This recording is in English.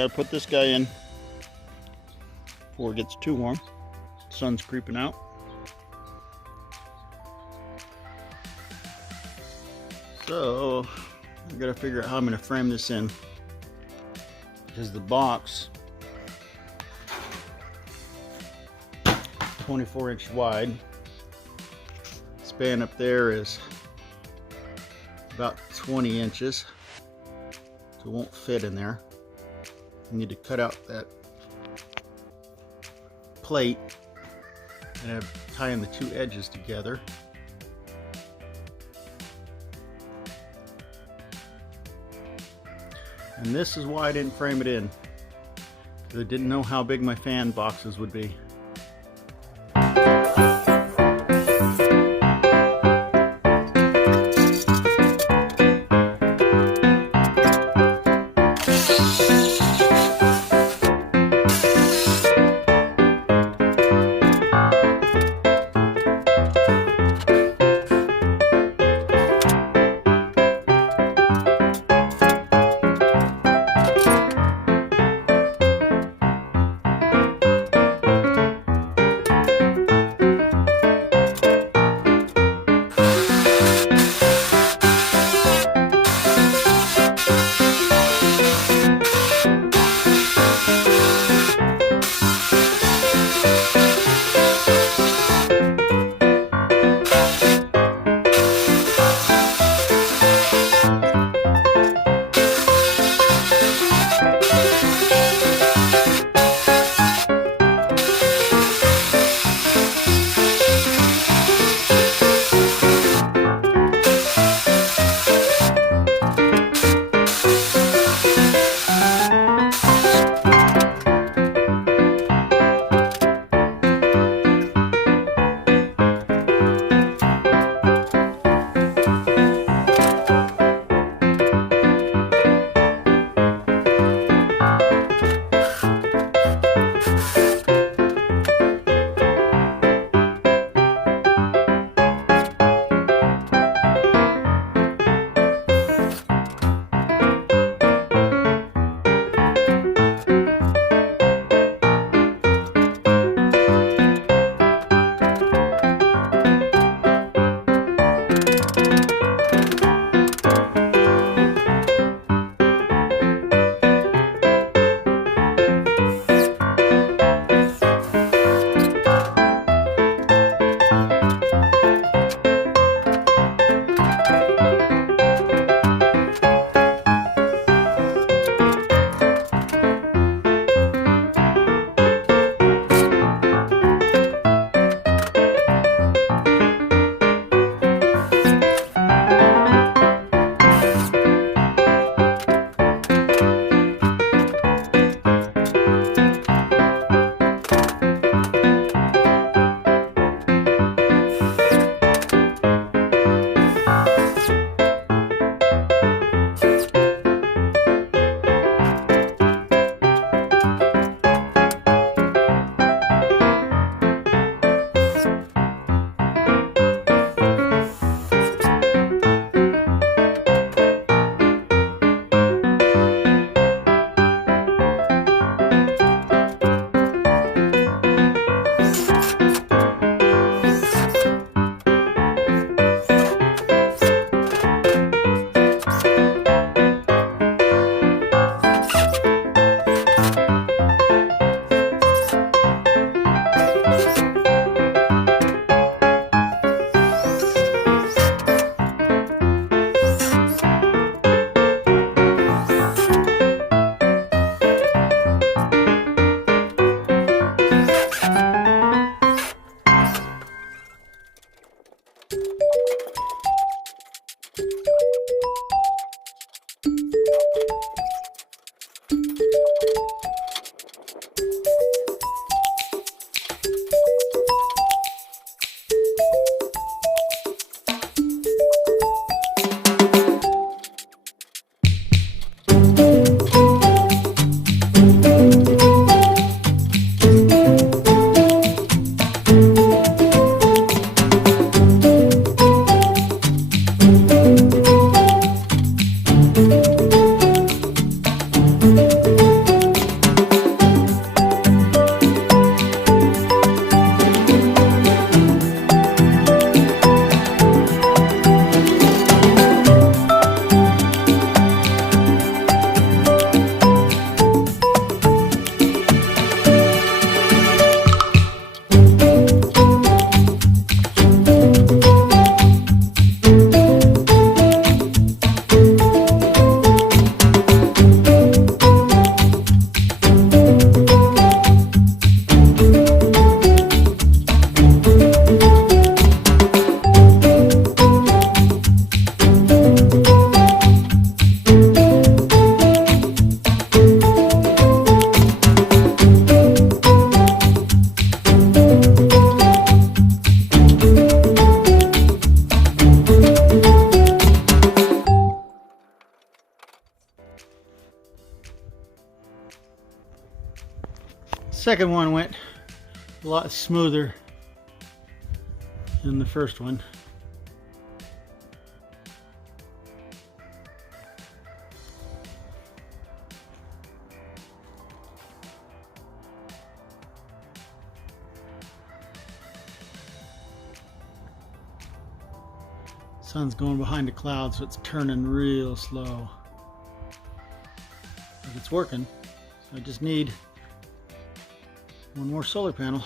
gotta put this guy in before it gets too warm. Sun's creeping out. So I gotta figure out how I'm gonna frame this in, because the box 24-inch wide, span up there is about 20 inches, so it won't fit in there. I need to cut out that plate and tie in the two edges together. And this is why I didn't frame it in, because I didn't know how big my fan boxes would be. second one went a lot smoother than the first one. Sun's going behind a cloud, so it's turning real slow. But it's working. So I just need one more solar panel.